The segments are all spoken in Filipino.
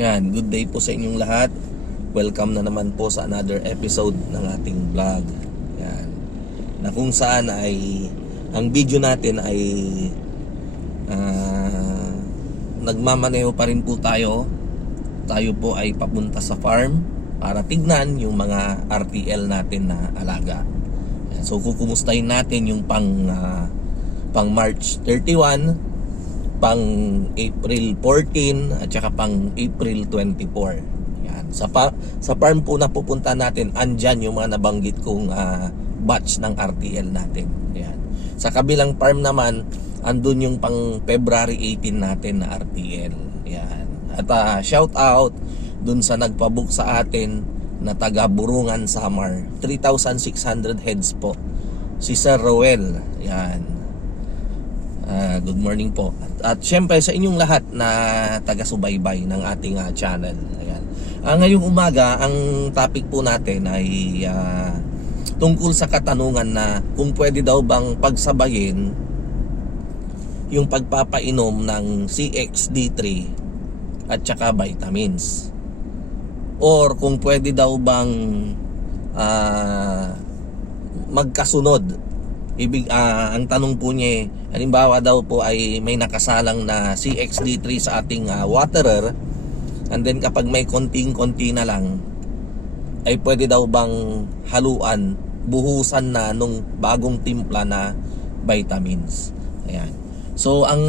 Yan, good day po sa inyong lahat. Welcome na naman po sa another episode ng ating vlog. Yan. Na kung saan ay ang video natin ay nagmamaneho pa rin po tayo. Tayo po ay papunta sa farm para tignan yung mga RTL natin na alaga. Yan. So kukumustahin natin yung pang March 31, pang April 14 at saka pang April 24. Yan. Sa farm po na pupunta natin, andyan yung mga nabanggit kong batch ng RTL natin. Yan. Sa kabilang farm naman, andun yung pang February 18 natin na RTL. Yan. At shout out dun sa nagpabook sa atin na taga Burungan Samar, 3,600 heads po, si Sir Roel. Yan. Good morning po. At syempre sa inyong lahat na taga-subaybay ng ating channel. Ayan. Ngayong umaga, ang topic po natin ay tungkol sa katanungan na kung pwede daw bang pagsabayin yung pagpapainom ng CXD3 at saka vitamins. Or kung pwede daw bang magkasunod. Ang tanong po niya, halimbawa daw po ay may nakasalang na CXD3 sa ating waterer, and then kapag may konting-konti na lang, ay pwede daw bang haluan, buhusan na nung bagong timpla na vitamins. Ayan. So ang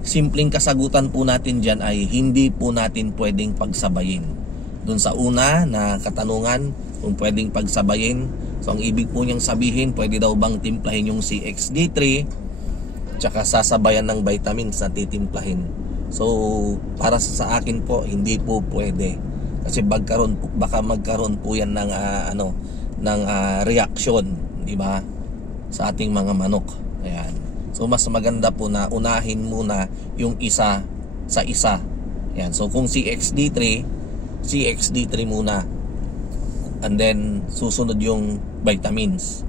simpleng kasagutan po natin dyan ay hindi po natin pwedeng pagsabayin. Dun sa una na katanungan, kung pwedeng pagsabayin, so ang ibig po niyang sabihin, pwede daw bang timplahin yung CXD3 tsaka sasabayan ng vitamins na titimplahin. So para sa akin po, hindi po pwede. Kasi baka magkaroon po yan ng reaction, di ba? Sa ating mga manok. Ayan. So mas maganda po na unahin muna yung isa sa isa. Ayan. So kung CXD3 muna, and then susunod yung vitamins.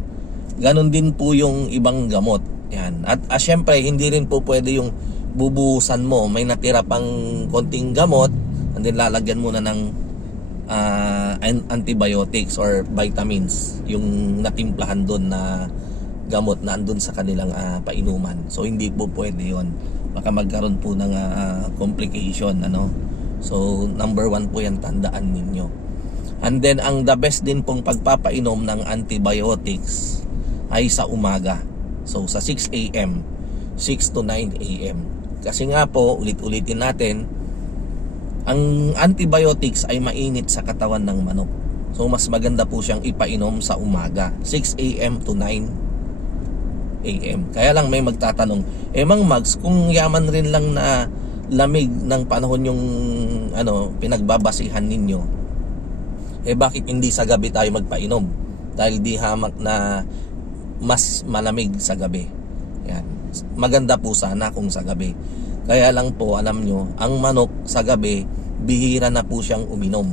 Ganon din po yung ibang gamot. Yan. At syempre hindi rin po pwede yung bubuhusan mo, may natira pang konting gamot, and then lalagyan muna ng antibiotics or vitamins yung natimplahan doon na gamot na andun sa kanilang painuman. So hindi po pwede yon. Baka magkaroon po ng complication, ano. So number 1 po yan, tandaan ninyo. And then ang the best din pong pagpapainom ng antibiotics ay sa umaga. So sa 6 AM, 6 to 9 AM. Kasi nga po, ulit-ulitin natin, ang antibiotics ay mainit sa katawan ng manok. So mas maganda po siyang ipainom sa umaga, 6 AM to 9 AM. Kaya lang may magtatanong, Mang Mags, kung yaman rin lang na lamig ng panahon yung pinagbabasihan ninyo, bakit hindi sa gabi tayo magpainom? Dahil di hamak na mas malamig sa gabi. Yan. Maganda po sana kung sa gabi. Kaya lang po, alam nyo, ang manok sa gabi, bihira na po siyang uminom.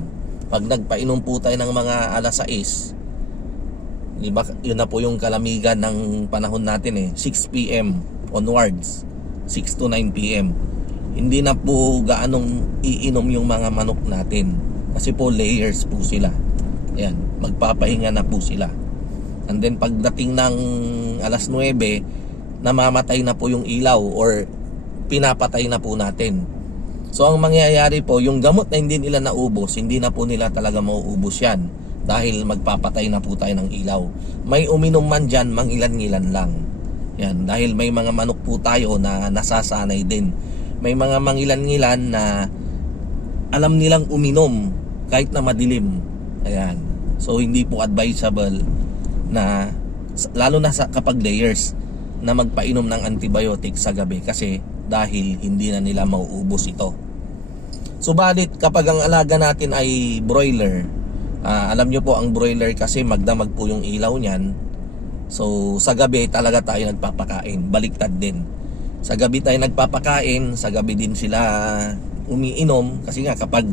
Pag nagpainom po tayo ng mga alas 6, di ba, yun na po yung kalamigan ng panahon natin 6 PM onwards, 6 to 9 PM. Hindi na po gaanong iinom yung mga manok natin. Kasi po layers po sila. Ayan, magpapahinga na po sila. And then pagdating ng alas 9, namamatay na po yung ilaw or pinapatay na po natin. So ang mangyayari po, yung gamot na hindi nila naubos, hindi na po nila talaga mauubos yan. Dahil magpapatay na po tayo ng ilaw. May uminom man dyan, mangilan-ngilan lang. Yan, dahil may mga manok po tayo na nasasanay din. May mga mangilan-ngilan na alam nilang uminom kahit na madilim. Ayan. So hindi po advisable na, lalo na kapag layers, na magpainom ng antibiotics sa gabi kasi dahil hindi na nila mauubos ito. Subalit kapag ang alaga natin ay broiler, alam nyo po ang broiler kasi magdamag po yung ilaw niyan. So sa gabi talaga tayo nagpapakain. Baliktad din. Sa gabi tayo nagpapakain, sa gabi din sila umiinom. Kasi nga kapag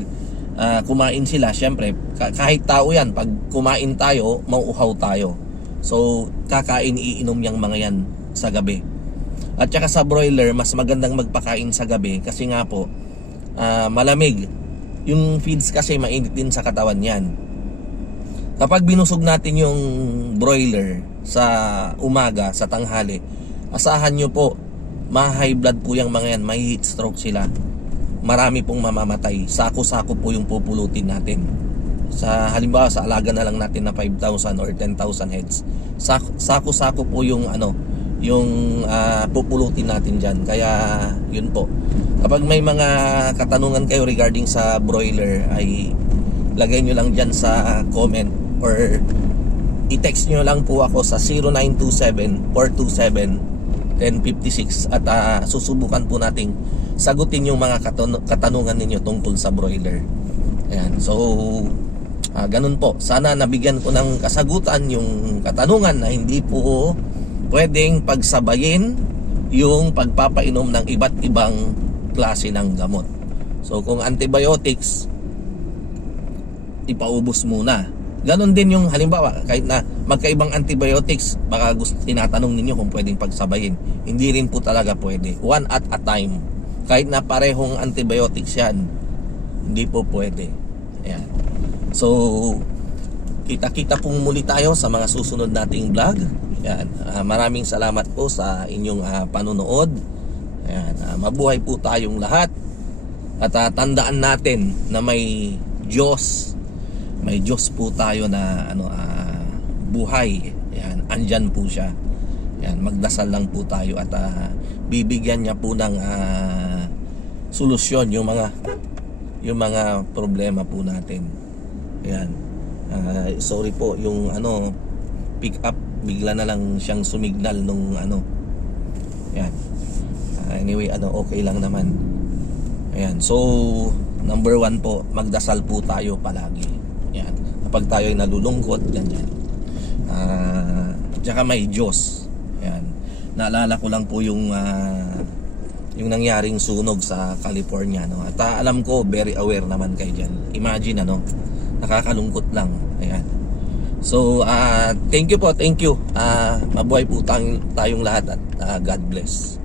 kumain sila, syempre kahit tao yan, pag kumain tayo, mauuhaw tayo. So kakain, iinom yang mga yan sa gabi. At saka sa broiler, mas magandang magpakain sa gabi kasi nga po malamig. Yung feeds kasi mainit din sa katawan yan. Kapag binusog natin yung broiler sa umaga, sa tanghali, asahan nyo po, ma-high blood po yung mga yan, may heat stroke sila. Marami pong mamamatay. Sako-sako po yung pupulutin natin. Sa halimbawa, sa alaga na lang natin na 5,000 or 10,000 heads. Sako-sako po yung pupulutin natin dyan. Kaya yun po. Kapag may mga katanungan kayo regarding sa broiler, ay lagay nyo lang dyan sa comment or i-text nyo lang po ako sa 0927-427-1056 at susubukan po nating sagutin yung mga katanungan ninyo tungkol sa broiler. Ayan. So ganun po, sana nabigyan ko ng kasagutan yung katanungan na hindi po pwedeng pagsabayin yung pagpapainom ng iba't ibang klase ng gamot. So kung antibiotics, ipaubos muna. Ganon din yung halimbawa, kahit na magkaibang antibiotics, baka tinatanong ninyo kung pwedeng pagsabayin. Hindi rin po talaga pwede. One at a time. Kahit na parehong antibiotics yan, hindi po pwede. Ayan. So, kita-kita pong muli tayo sa mga susunod nating vlog. Ayan. Maraming salamat po sa inyong panunood. Ayan. Mabuhay po tayong lahat. At tandaan natin na may Diyos. May Diyos po tayo na buhay. Ayan, andyan po siya. Ayan, magdasal lang po tayo at bibigyan niya po ng solusyon yung mga problema po natin. Ayan. Sorry po yung pick up bigla na lang siyang sumignal nung Ayan. Anyway, okay lang naman. Ayan. So, number 1 po, magdasal po tayo palagi. Yan. Kapag tayo ay nalulungkot, ganyan. Tsaka may Diyos. Yan. Naalala ko lang po yung nangyaring sunog sa California. No? At alam ko, very aware naman kayo dyan. Imagine, nakakalungkot lang. Ayan. So, thank you po, thank you. Mabuhay po tayong lahat at God bless.